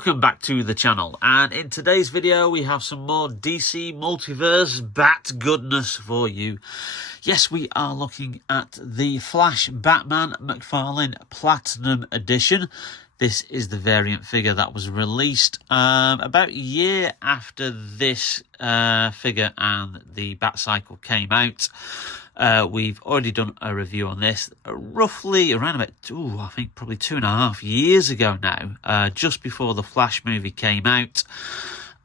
Welcome back to the channel, and in today's video we have some more DC Multiverse Bat goodness for you. Yes, we are looking at the Flash Batman McFarlane Platinum Edition. This is the variant figure that was released about a year after this figure and the Bat Cycle came out. We've already done a review on this roughly around about, I think probably 2.5 years ago now, just before the Flash movie came out.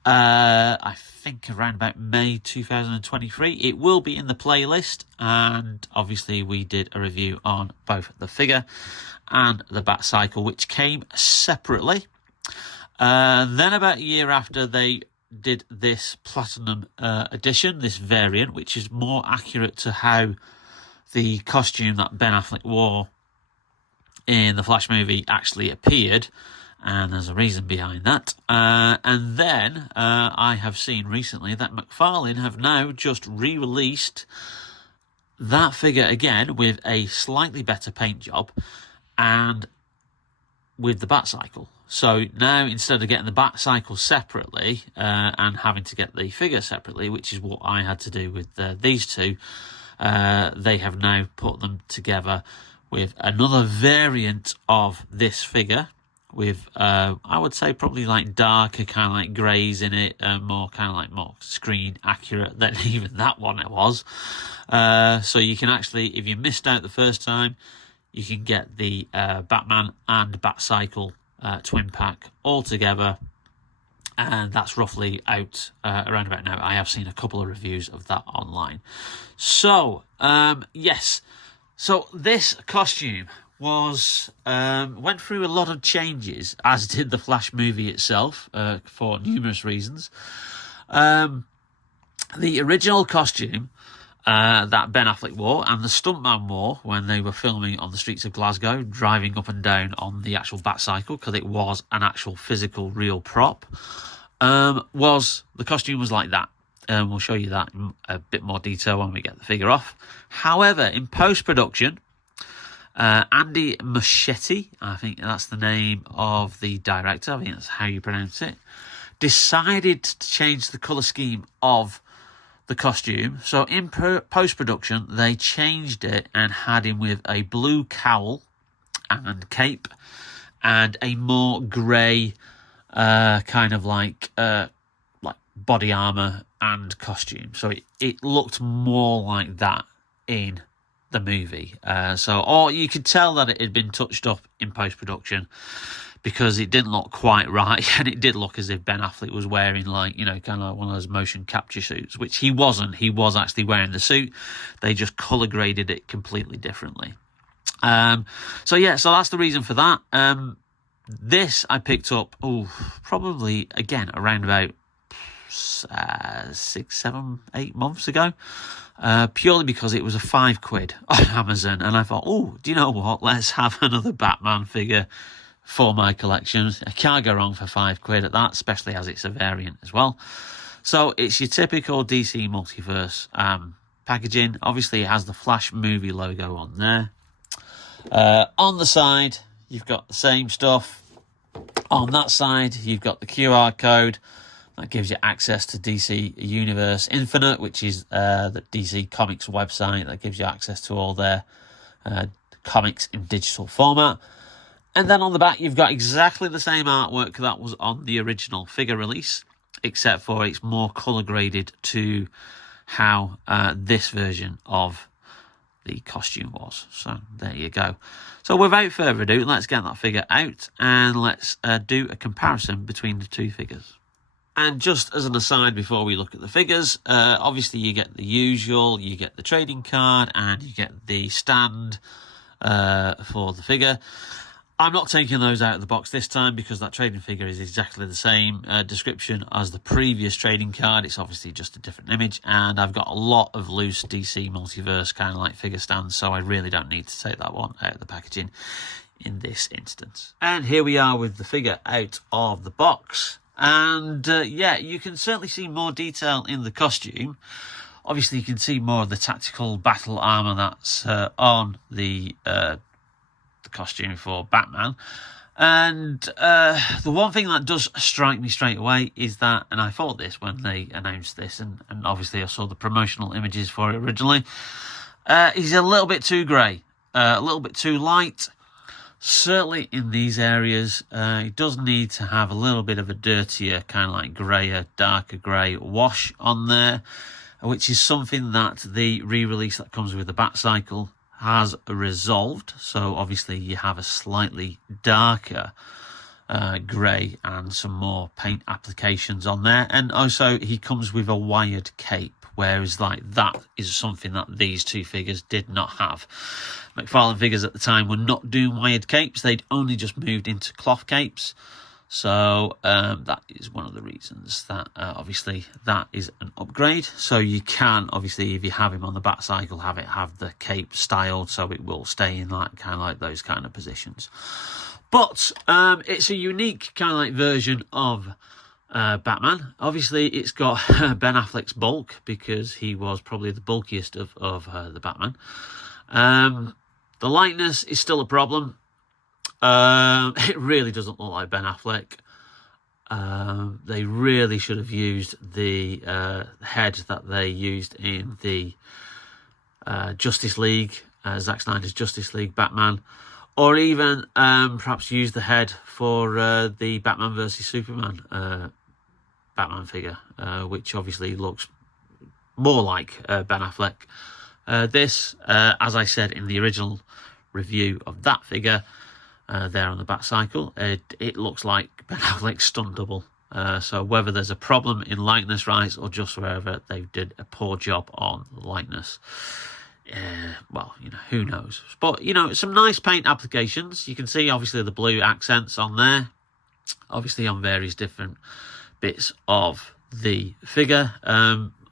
I think around about May 2023. It will be in the playlist, and obviously we did a review on both the figure and the Bat Cycle, which came separately. Then about a year after, they did this Platinum edition, this variant, which is more accurate to how the costume that Ben Affleck wore in the Flash movie actually appeared, and there's a reason behind that. And then I have seen recently that McFarlane have now just re-released that figure again with a slightly better paint job and with the Bat Cycle. So now, instead of getting the Bat Cycle separately and having to get the figure separately, which is what I had to do with these two, they have now put them together with another variant of this figure with, I would say, probably like darker kind of like greys in it, more kind of like more screen accurate than even that one it was. So you can actually, if you missed out the first time, you can get the Batman and Bat Cycle twin pack all together, and that's roughly out around about now. I have seen a couple of reviews of that online. So yes, so this costume was went through a lot of changes, as did the Flash movie itself, for numerous reasons. The original costume that Ben Affleck wore and the stuntman wore when they were filming on the streets of Glasgow, driving up and down on the actual Bat Cycle, because it was an actual physical real prop, the costume was like that. We'll show you that in a bit more detail when we get the figure off. However, in post-production, Andy Muschietti, I think that's the name of the director, I think that's how you pronounce it, decided to change the colour scheme of the costume. So in post-production, they changed it and had him with a blue cowl and cape and a more grey kind of like body armour and costume. So it looked more like that in the movie. Or you could tell that it had been touched up in post-production, because it didn't look quite right, and it did look as if Ben Affleck was wearing, like, you know, kind of like one of those motion capture suits, which he wasn't. He was actually wearing the suit. They just colour graded it completely differently. So that's the reason for that. This I picked up, probably, again, around about 6, 7, 8 months ago, purely because it was a £5 on Amazon, and I thought, do you know what? Let's have another Batman figure for my collection. I can't go wrong for £5 at that, especially as it's a variant as well. So it's your typical DC Multiverse packaging. Obviously, it has the Flash movie logo on there. On the side, you've got the same stuff. On that side, you've got the QR code that gives you access to DC Universe Infinite, which is the DC Comics website that gives you access to all their comics in digital format. And then on the back, you've got exactly the same artwork that was on the original figure release, except for it's more colour graded to how this version of the costume was. So there you go. So without further ado, let's get that figure out and let's do a comparison between the two figures. And just as an aside before we look at the figures, obviously you get the usual, you get the trading card and you get the stand for the figure. I'm not taking those out of the box this time, because that trading figure is exactly the same description as the previous trading card. It's obviously just a different image, and I've got a lot of loose DC Multiverse kind of like figure stands, so I really don't need to take that one out of the packaging in this instance. And here we are with the figure out of the box. And you can certainly see more detail in the costume. Obviously, you can see more of the tactical battle armour that's on the costume for Batman. And the one thing that does strike me straight away is that, and I thought this when they announced this, and obviously I saw the promotional images for it originally, he's a little bit too grey, a little bit too light. Certainly in these areas, he does need to have a little bit of a dirtier, kind of like greyer, darker grey wash on there, which is something that the re-release that comes with the Batcycle has resolved. So obviously you have a slightly darker grey and some more paint applications on there. And also he comes with a wired cape, whereas like that is something that these two figures did not have. McFarlane figures at the time were not doing wired capes. They'd only just moved into cloth capes. So that is one of the reasons that obviously that is an upgrade. So you can obviously, if you have him on the Batcycle, have the cape styled so it will stay in like kind of like those kind of positions. But it's a unique kind of like version of Batman. Obviously it's got Ben Affleck's bulk because he was probably the bulkiest of the Batman. The lightness is still a problem. It really doesn't look like Ben Affleck. They really should have used the head that they used in the Justice League, Zack Snyder's Justice League Batman, or even perhaps use the head for the Batman vs Superman Batman figure, which obviously looks more like Ben Affleck. This, as I said in the original review of that figure, there on the Batcycle, it looks like Ben Affleck's stunt double. So whether there's a problem in likeness rights or just wherever they did a poor job on likeness, well, you know, who knows. But, you know, some nice paint applications. You can see obviously the blue accents on there, obviously on various different bits of the figure.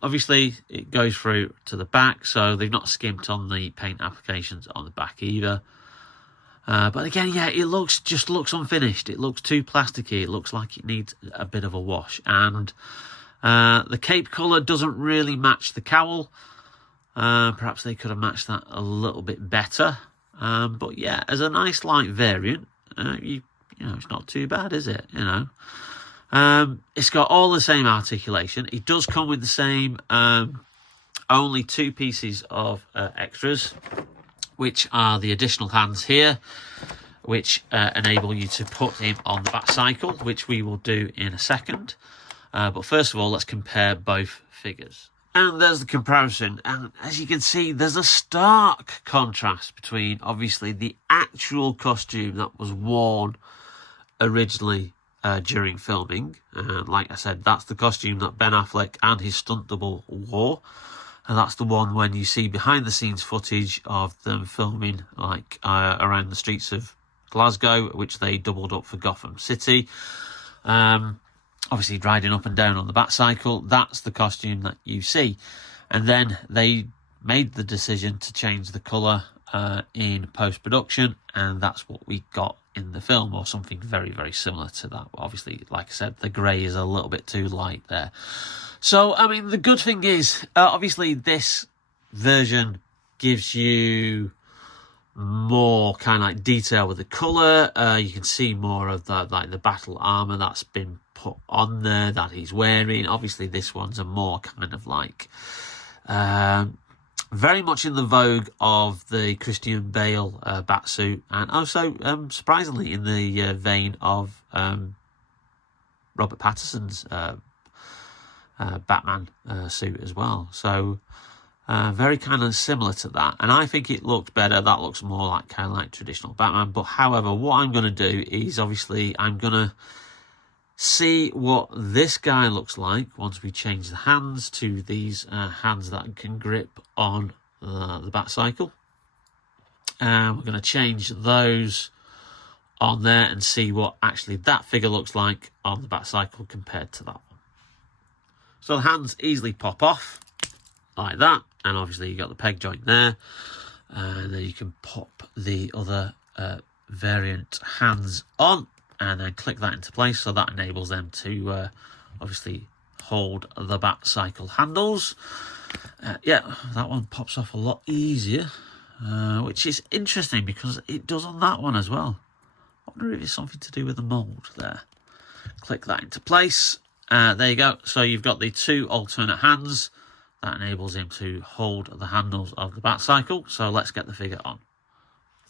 Obviously it goes through to the back, so they've not skimped on the paint applications on the back either. But again, yeah, it just looks unfinished. It looks too plasticky. It looks like it needs a bit of a wash. And the cape colour doesn't really match the cowl. Perhaps they could have matched that a little bit better. But yeah, as a nice light variant, you know, it's not too bad, is it? You know, it's got all the same articulation. It does come with the same only two pieces of extras, which are the additional hands here, which enable you to put him on the Batcycle, which we will do in a second. But first of all, let's compare both figures. And there's the comparison. And as you can see, there's a stark contrast between, obviously, the actual costume that was worn originally during filming. Like I said, that's the costume that Ben Affleck and his stunt double wore. And that's the one when you see behind the scenes footage of them filming like around the streets of Glasgow, which they doubled up for Gotham City. Obviously riding up and down on the Batcycle, that's the costume that you see. And then they made the decision to change the colour in post-production, and that's what we got in the film, or something very, very similar to that. Obviously, like I said, the grey is a little bit too light there. So, I mean, the good thing is, obviously, this version gives you more kind of like detail with the colour. You can see more of the like the battle armour that's been put on there that he's wearing. Obviously, this one's a more kind of like very much in the vogue of the Christian Bale batsuit, and also surprisingly in the vein of Robert Pattinson's Batman suit as well. So very kind of similar to that, and I think it looks better. That looks more like kind of like traditional Batman. But however, what I'm going to do is obviously I'm going to see what this guy looks like once we change the hands to these hands that can grip on the Batcycle. We're going to change those on there and see what actually that figure looks like on the Batcycle compared to that one. So the hands easily pop off like that, and obviously you got the peg joint there, and then you can pop the other variant hands on and then click that into place, so that enables them to obviously hold the Batcycle handles. Yeah, that one pops off a lot easier, which is interesting because it does on that one as well. I wonder if it's something to do with the mould there. Click that into place. There you go. So you've got the 2 alternate hands. That enables him to hold the handles of the Batcycle. So let's get the figure on.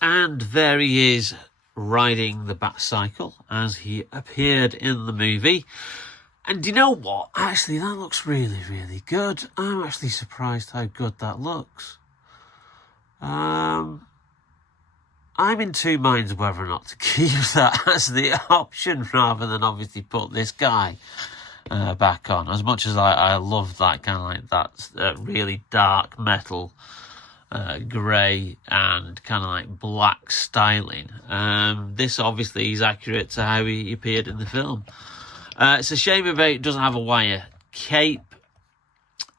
And there he is, riding the Batcycle as he appeared in the movie. And you know what? Actually, that looks really, really good. I'm actually surprised how good that looks. I'm in two minds whether or not to keep that as the option rather than obviously put this guy back on. As much as I love that kind of like that really dark metal grey and kind of like black styling. This obviously is accurate to how he appeared in the film. It's a shame about it doesn't have a wire cape,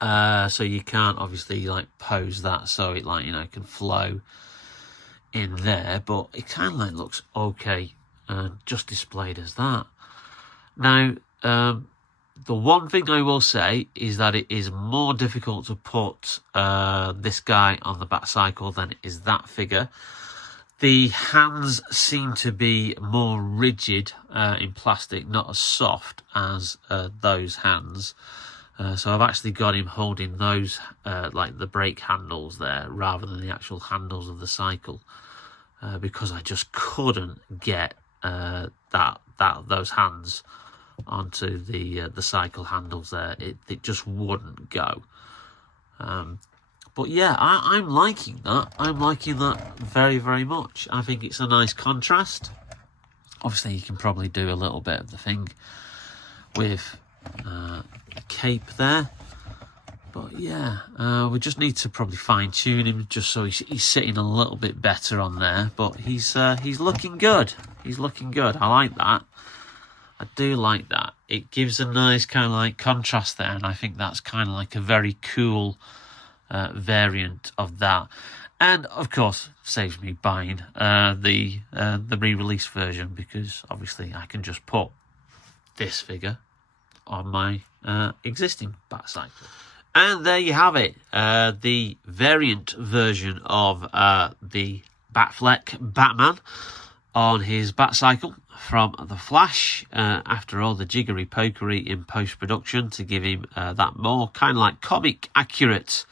so you can't obviously like pose that so it like, you know, can flow in there, but it kind of like looks okay just displayed as that. Now, the one thing I will say is that it is more difficult to put this guy on the Batcycle than it is that figure. The hands seem to be more rigid in plastic, not as soft as those hands. So I've actually got him holding those, like the brake handles there, rather than the actual handles of the cycle, because I just couldn't get those hands onto the cycle handles there. It just wouldn't go. But yeah, I'm liking that. I'm liking that very, very much. I think it's a nice contrast. Obviously, you can probably do a little bit of the thing with the cape there. But yeah, we just need to probably fine-tune him just so he's sitting a little bit better on there. But he's looking good. He's looking good. I like that. I do like that. It gives a nice kind of like contrast there, and I think that's kind of like a very cool variant of that. And of course, saves me buying the re-release version, because obviously I can just put this figure on my existing Batcycle. And there you have it, the variant version of the Affleck Batman on his Batcycle from The Flash, after all the jiggery pokery in post-production to give him that more kind of like comic accurate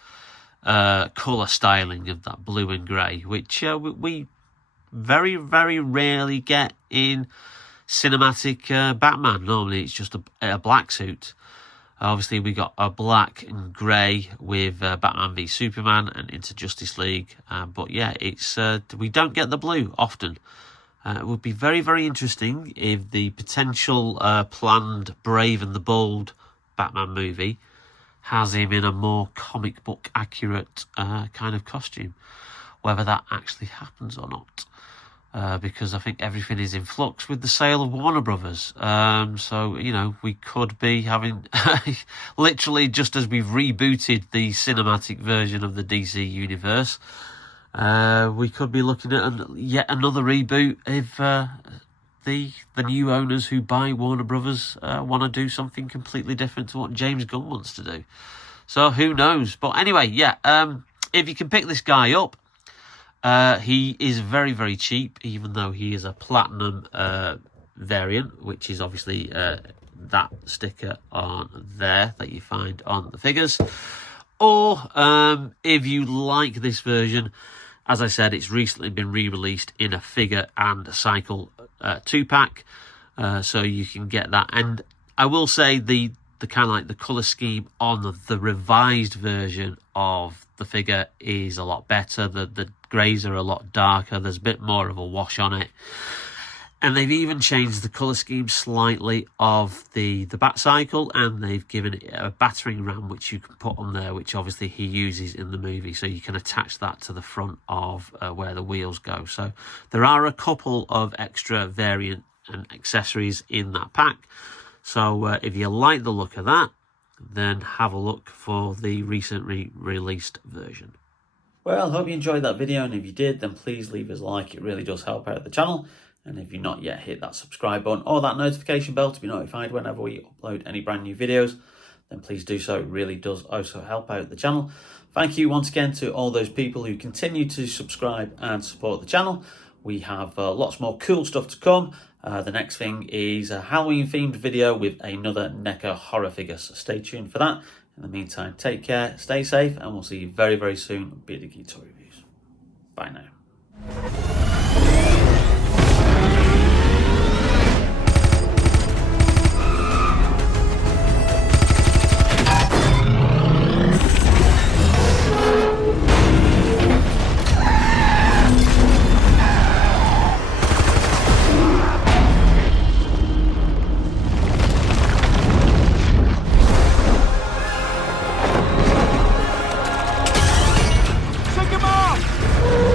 colour styling of that blue and grey, which we very, very rarely get in cinematic Batman. Normally it's just a black suit. Obviously we got a black and grey with Batman v Superman and into Justice League, but yeah, it's we don't get the blue often. It would be very, very interesting if the potential planned Brave and the Bold Batman movie has him in a more comic book accurate kind of costume. Whether that actually happens or not. Because I think everything is in flux with the sale of Warner Brothers. So, you know, we could be having, literally just as we've rebooted the cinematic version of the DC Universe, we could be looking at yet another reboot if the new owners who buy Warner Brothers want to do something completely different to what James Gunn wants to do. So who knows? But anyway, yeah, if you can pick this guy up, he is very, very cheap, even though he is a platinum variant, which is obviously that sticker on there that you find on the figures. Or if you like this version, as I said, it's recently been re-released in a figure and a cycle 2-pack, so you can get that. And I will say the kind of like the colour scheme on the revised version of the figure is a lot better. The greys are a lot darker. There's a bit more of a wash on it. And they've even changed the colour scheme slightly of the Batcycle, and they've given it a battering ram which you can put on there, which obviously he uses in the movie, so you can attach that to the front of where the wheels go. So there are a couple of extra variant and accessories in that pack. So if you like the look of that, then have a look for the recently released version. Well, hope you enjoyed that video, and if you did, then please leave us a like. It really does help out the channel. And if you've not yet hit that subscribe button or that notification bell to be notified whenever we upload any brand new videos, then please do so. It really does also help out the channel. Thank you once again to all those people who continue to subscribe and support the channel. we have lots more cool stuff to come. The next thing is a Halloween themed video with another NECA horror figure, so stay tuned for that. In the meantime, take care, stay safe, and we'll see you very, very soon on Bearded Geek Toy Reviews. Bye now. Take him off!